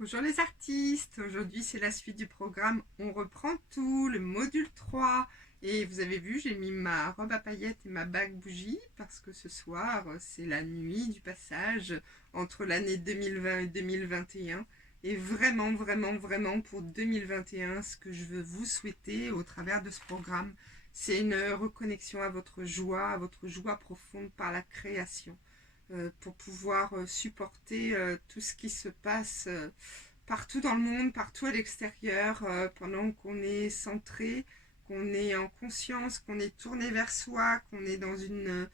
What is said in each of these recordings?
Bonjour les artistes, aujourd'hui c'est la suite du programme On reprend tout, le module 3. Et vous avez vu, j'ai mis ma robe à paillettes et ma bague bougie parce que ce soir c'est la nuit du passage entre l'année 2020 et 2021. Et vraiment, vraiment, vraiment pour 2021, ce que je veux vous souhaiter au travers de ce programme, c'est une reconnexion à votre joie profonde par la création. Pour pouvoir supporter tout ce qui se passe partout dans le monde, partout à l'extérieur, pendant qu'on est centré, qu'on est en conscience, qu'on est tourné vers soi, qu'on est dans une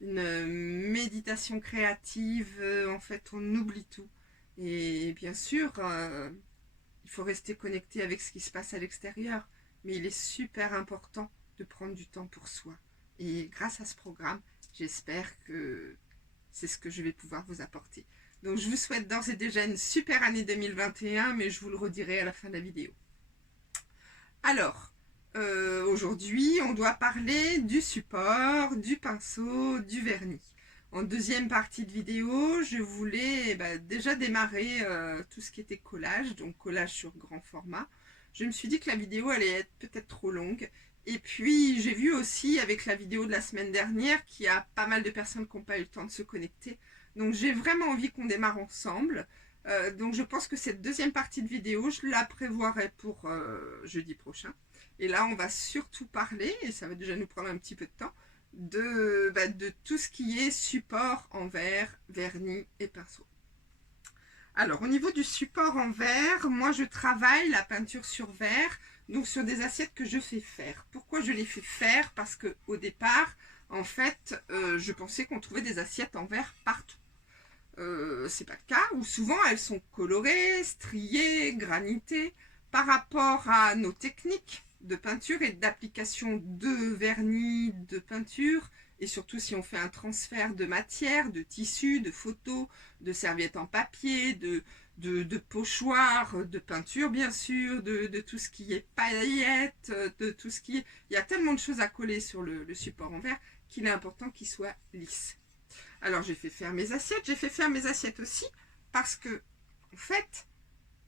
méditation créative. En fait, on oublie tout. Et bien sûr, il faut rester connecté avec ce qui se passe à l'extérieur, mais il est super important de prendre du temps pour soi. Et grâce à ce programme, j'espère que c'est ce que je vais pouvoir vous apporter. Donc je vous souhaite d'ores et déjà une super année 2021, mais je vous le redirai à la fin de la vidéo. Alors, aujourd'hui, on doit parler du support, du pinceau, du vernis. En deuxième partie de vidéo, je voulais déjà démarrer tout ce qui était collage, donc collage sur grand format. Je me suis dit que la vidéo allait être peut-être trop longue. Et puis, j'ai vu aussi avec la vidéo de la semaine dernière qu'il y a pas mal de personnes qui n'ont pas eu le temps de se connecter. Donc, j'ai vraiment envie qu'on démarre ensemble. Donc, je pense que cette deuxième partie de vidéo, je la prévoirai pour jeudi prochain. Et là, on va surtout parler, et ça va déjà nous prendre un petit peu de temps, de tout ce qui est support en verre, vernis et pinceau. Alors, au niveau du support en verre, moi je travaille la peinture sur verre, donc sur des assiettes que je fais faire. Pourquoi je les fais faire? Parce qu'au départ, en fait, je pensais qu'on trouvait des assiettes en verre partout. C'est pas le cas, ou souvent elles sont colorées, striées, granitées. Par rapport à nos techniques de peinture et d'application de vernis, de peinture, et surtout si on fait un transfert de matière, de tissu, de photos, de serviettes en papier, de pochoirs, de peinture bien sûr, de tout ce qui est paillettes, de tout ce qui est... Il y a tellement de choses à coller sur le support en verre qu'il est important qu'il soit lisse. Alors j'ai fait faire mes assiettes aussi parce que, en fait,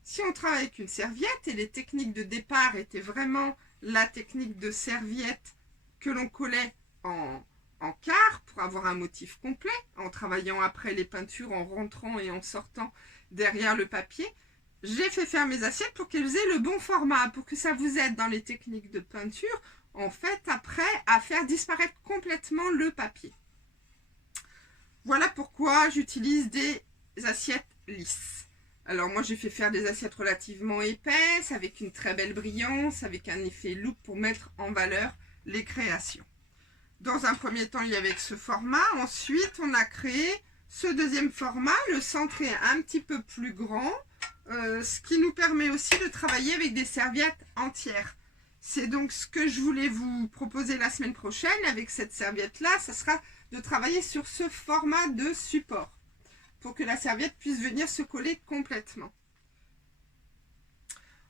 si on travaille avec une serviette, et les techniques de départ étaient vraiment la technique de serviette que l'on collait en quart pour avoir un motif complet, en travaillant après les peintures, en rentrant et en sortant derrière le papier, j'ai fait faire mes assiettes pour qu'elles aient le bon format, pour que ça vous aide dans les techniques de peinture, en fait, après, à faire disparaître complètement le papier. Voilà pourquoi j'utilise des assiettes lisses. Alors moi j'ai fait faire des assiettes relativement épaisses, avec une très belle brillance, avec un effet loupe pour mettre en valeur les créations. Dans un premier temps il y avait ce format, ensuite on a créé ce deuxième format, le centre est un petit peu plus grand, ce qui nous permet aussi de travailler avec des serviettes entières. C'est donc ce que je voulais vous proposer la semaine prochaine avec cette serviette-là, ça sera de travailler sur ce format de support pour que la serviette puisse venir se coller complètement.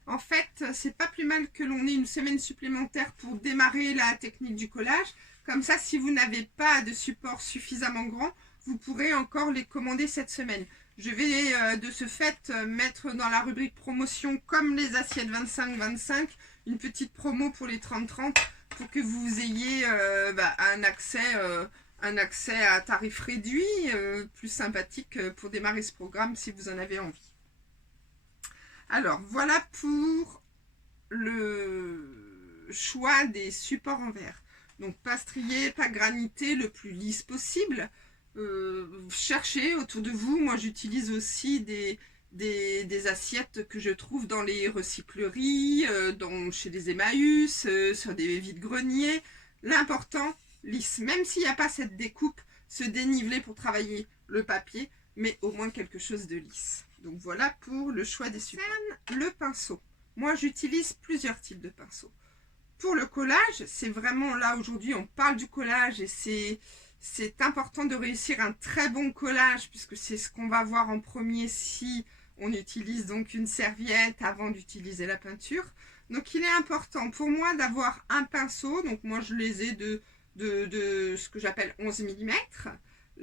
En fait, c'est pas plus mal que l'on ait une semaine supplémentaire pour démarrer la technique du collage. Comme ça, si vous n'avez pas de support suffisamment grand, vous pourrez encore les commander cette semaine. Je vais de ce fait mettre dans la rubrique promotion, comme les assiettes 25-25, une petite promo pour les 30-30 pour que vous ayez un accès à tarif réduit, plus sympathique pour démarrer ce programme si vous en avez envie. Alors, voilà pour le choix des supports en verre. Donc, pas strié, pas granité, le plus lisse possible. Cherchez autour de vous. Moi, j'utilise aussi des assiettes que je trouve dans les recycleries, chez les Emmaüs, sur des vides-greniers. L'important, lisse, même s'il n'y a pas cette découpe, ce dénivelé pour travailler le papier, mais au moins quelque chose de lisse. Donc voilà pour le choix des supports. Le pinceau. Moi j'utilise plusieurs types de pinceaux. Pour le collage, c'est vraiment là aujourd'hui on parle du collage et c'est important de réussir un très bon collage puisque c'est ce qu'on va voir en premier si on utilise donc une serviette avant d'utiliser la peinture. Donc il est important pour moi d'avoir un pinceau, donc moi je les ai de ce que j'appelle 11 mm.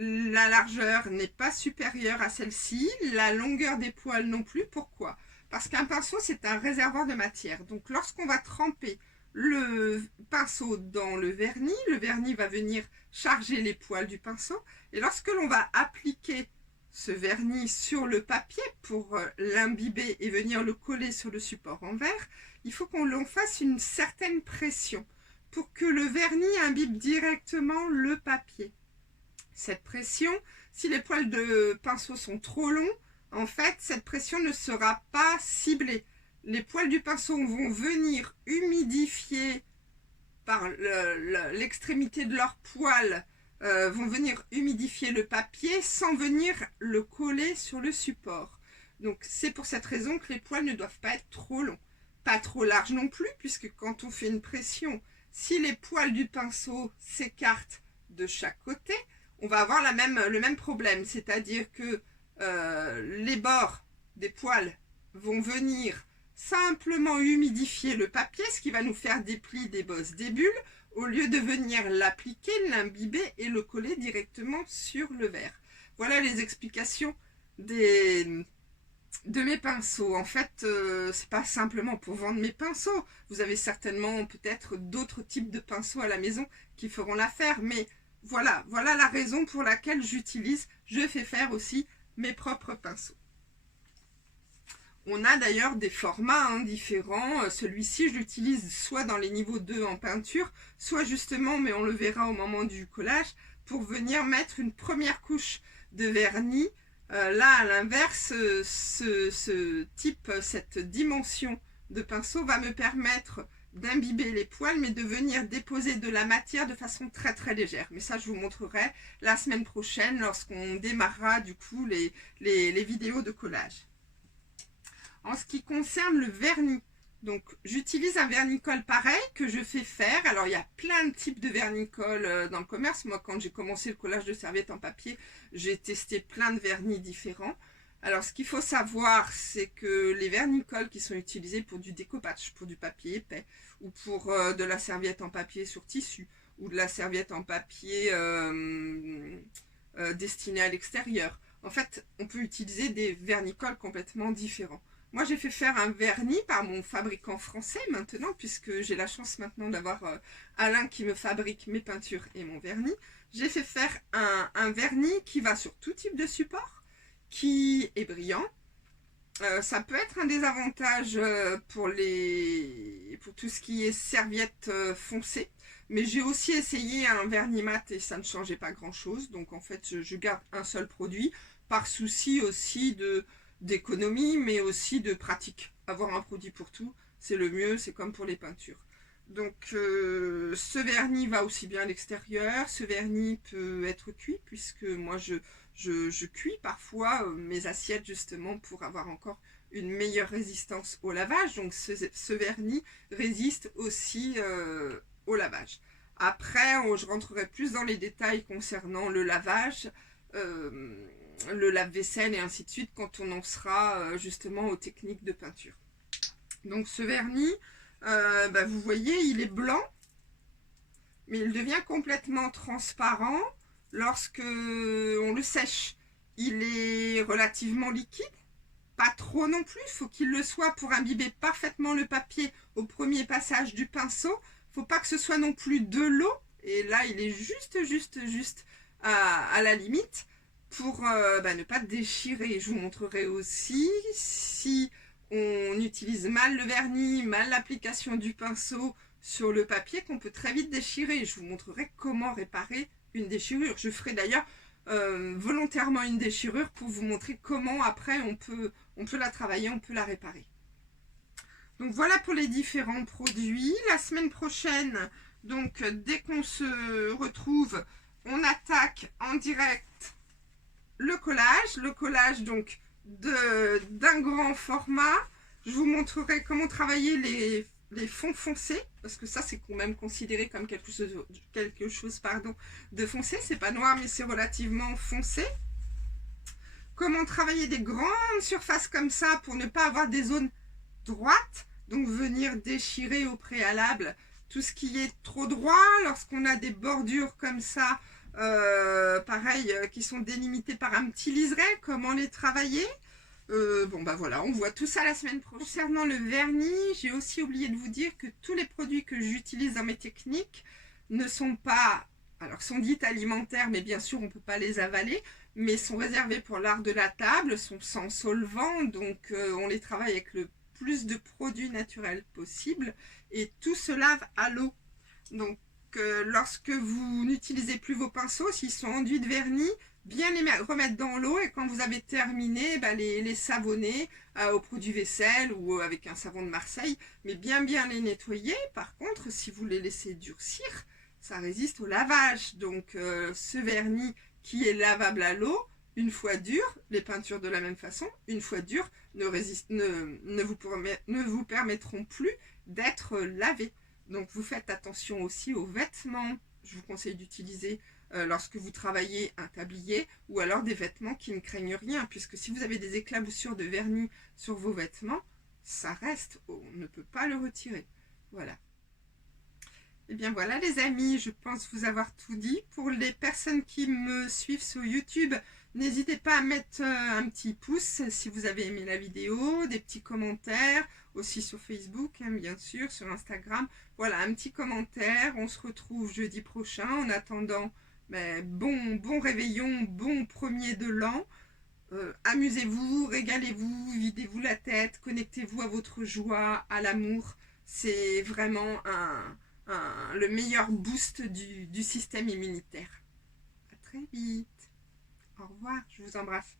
La largeur n'est pas supérieure à celle-ci, la longueur des poils non plus. Pourquoi? Parce qu'un pinceau, c'est un réservoir de matière. Donc lorsqu'on va tremper le pinceau dans le vernis va venir charger les poils du pinceau. Et lorsque l'on va appliquer ce vernis sur le papier pour l'imbiber et venir le coller sur le support en verre, il faut qu'on l'on fasse une certaine pression pour que le vernis imbibe directement le papier. Cette pression, si les poils de pinceau sont trop longs, en fait, cette pression ne sera pas ciblée. Les poils du pinceau vont venir humidifier par l'extrémité de leurs poils, vont venir humidifier le papier sans venir le coller sur le support. Donc c'est pour cette raison que les poils ne doivent pas être trop longs. Pas trop larges non plus, puisque quand on fait une pression, si les poils du pinceau s'écartent de chaque côté, on va avoir le même problème. C'est-à-dire que les bords des poils vont venir simplement humidifier le papier, ce qui va nous faire des plis, des bosses, des bulles, au lieu de venir l'appliquer, l'imbiber et le coller directement sur le verre. Voilà les explications de mes pinceaux. En fait, c'est pas simplement pour vendre mes pinceaux. Vous avez certainement peut-être d'autres types de pinceaux à la maison qui feront l'affaire, mais voilà la raison pour laquelle je fais faire aussi mes propres pinceaux. On a d'ailleurs des formats différents. Celui-ci, je l'utilise soit dans les niveaux 2 en peinture, soit justement, mais on le verra au moment du collage, pour venir mettre une première couche de vernis. Là, à l'inverse, cette dimension de pinceau va me permettre d'imbiber les poils, mais de venir déposer de la matière de façon très très légère. Mais ça, je vous montrerai la semaine prochaine lorsqu'on démarrera du coup les vidéos de collage. En ce qui concerne le vernis, donc j'utilise un vernis-colle pareil que je fais faire. Alors il y a plein de types de vernis-colle dans le commerce. Moi, quand j'ai commencé le collage de serviettes en papier, j'ai testé plein de vernis différents. Alors ce qu'il faut savoir, c'est que les vernis-colle qui sont utilisés pour du découpage, pour du papier épais, ou pour de la serviette en papier sur tissu, ou de la serviette en papier destinée à l'extérieur, en fait, on peut utiliser des vernis-colle complètement différents. Moi, j'ai fait faire un vernis par mon fabricant français maintenant, puisque j'ai la chance maintenant d'avoir Alain qui me fabrique mes peintures et mon vernis. J'ai fait faire un vernis qui va sur tout type de support, qui est brillant. Ça peut être un désavantage pour tout ce qui est serviette foncée. Mais j'ai aussi essayé un vernis mat et ça ne changeait pas grand-chose. Donc en fait, je garde un seul produit par souci aussi d'économie, mais aussi de pratique. Avoir un produit pour tout, c'est le mieux, c'est comme pour les peintures. Donc ce vernis va aussi bien à l'extérieur, ce vernis peut être cuit, puisque moi je cuis parfois mes assiettes justement pour avoir encore une meilleure résistance au lavage. Donc ce vernis résiste aussi au lavage. Après, je rentrerai plus dans les détails concernant le lavage, le lave-vaisselle et ainsi de suite quand on en sera justement aux techniques de peinture. Donc ce vernis, vous voyez, il est blanc, mais il devient complètement transparent lorsque on le sèche. Il est relativement liquide, pas trop non plus, il faut qu'il le soit pour imbiber parfaitement le papier au premier passage du pinceau. Il ne faut pas que ce soit non plus de l'eau, et là il est juste à la limite, pour ne pas déchirer. Je vous montrerai aussi, si on utilise mal le vernis, mal l'application du pinceau sur le papier, qu'on peut très vite déchirer. Je vous montrerai comment réparer une déchirure. Je ferai d'ailleurs volontairement une déchirure pour vous montrer comment après on peut la travailler, on peut la réparer. Donc voilà pour les différents produits. La semaine prochaine, donc dès qu'on se retrouve, on attaque en direct le collage donc d'un grand format. Je vous montrerai comment travailler les fonds foncés, parce que ça c'est quand même considéré comme quelque chose de foncé. C'est pas noir mais c'est relativement foncé. Comment travailler des grandes surfaces comme ça pour ne pas avoir des zones droites, donc venir déchirer au préalable tout ce qui est trop droit. Lorsqu'on a des bordures comme ça, pareil, qui sont délimités par un petit liseré, comment les travailler. Bon bah voilà, on voit tout ça la semaine prochaine. Concernant le vernis, j'ai aussi oublié de vous dire que tous les produits que j'utilise dans mes techniques ne sont pas, alors sont dites alimentaires, mais bien sûr on ne peut pas les avaler, mais sont réservés pour l'art de la table, sont sans solvant, donc on les travaille avec le plus de produits naturels possible, et tout se lave à l'eau. Donc lorsque vous n'utilisez plus vos pinceaux, s'ils sont enduits de vernis, bien les remettre dans l'eau et quand vous avez terminé, les savonner au produit vaisselle ou avec un savon de Marseille, mais bien les nettoyer. Par contre, si vous les laissez durcir, ça résiste au lavage. Donc ce vernis qui est lavable à l'eau, une fois dur, les peintures de la même façon, une fois dures, ne vous permettront plus d'être lavées. Donc vous faites attention aussi aux vêtements. Je vous conseille d'utiliser lorsque vous travaillez un tablier ou alors des vêtements qui ne craignent rien, puisque si vous avez des éclaboussures de vernis sur vos vêtements, ça reste, on ne peut pas le retirer. Voilà. Et bien voilà les amis, je pense vous avoir tout dit. Pour les personnes qui me suivent sur YouTube, n'hésitez pas à mettre un petit pouce si vous avez aimé la vidéo, des petits commentaires, aussi sur Facebook, hein, bien sûr, sur Instagram. Voilà, un petit commentaire. On se retrouve jeudi prochain. En attendant, bon réveillon, bon premier de l'an. Amusez-vous, régalez-vous, videz-vous la tête, connectez-vous à votre joie, à l'amour. C'est vraiment le meilleur boost du système immunitaire. À très vite. Au revoir, je vous embrasse.